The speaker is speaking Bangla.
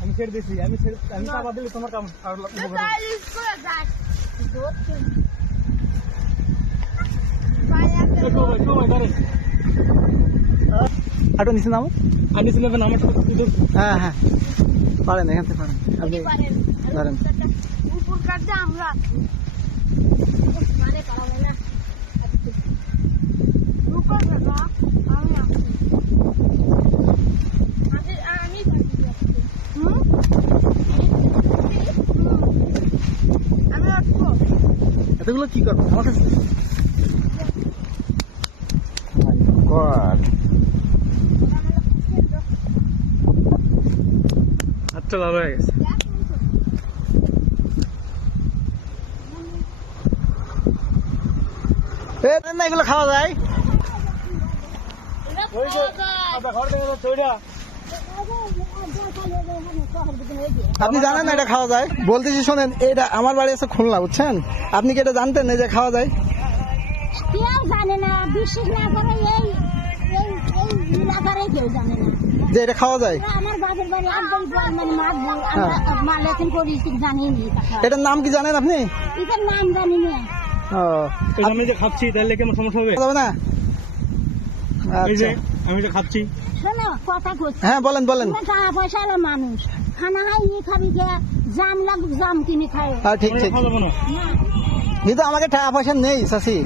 আমি ছেড়ে দিছি, আমি চাপা দিলে তোমার কাম হাঁটু নিচে নামো। আর নিচে নেবেন আমার সাথে। হ্যাঁ হ্যাঁ পারেন, এখান থেকে পারেন আপনি ধরেন। উপর কাটতে আমরা মানে পারবে না। উপর কাটা আমি আসছি। আমি আমি আসবো। এতগুলো কি করবো আমার কাছে? আচ্ছা ভালো হয়ে গেছে। না এগুলো খাওয়া যায়? আপনি জানেন না এটা খাওয়া যায়? বলতেছি শোনেন, এটা আমার বাড়ি আছে খুলনা, বুঝছেন? আপনি কি এটা জানতেন না যে খাওয়া যায়? কেউ জানে না, বিশ্বাস না করে এই এলাকারে কেউ জানে না যে এটা খাওয়া যায়? আমার বাপের বাড়ি একদম মানে আমরা মালেকিন করি জানি নি। এটার নাম কি জানেন আপনি? এটার নাম জানি না। ও আমি যে খাচ্ছি তাহলে কেমন সমস্যা হবে? যাবে না? এই যে আচ্ছা আমি যে খাচ্ছি। শোনো কথা করছি। হ্যাঁ বলেন বলেন। টাকা পয়সা মানুষ খানা হয় ই খাবি কে জাম লাগুক জাম কিনে খায় হ্যাঁ ঠিক ঠিক, খাওয়া যাবে না। না কিন্তু আমাকে টাকা পয়সা নেই চাচি।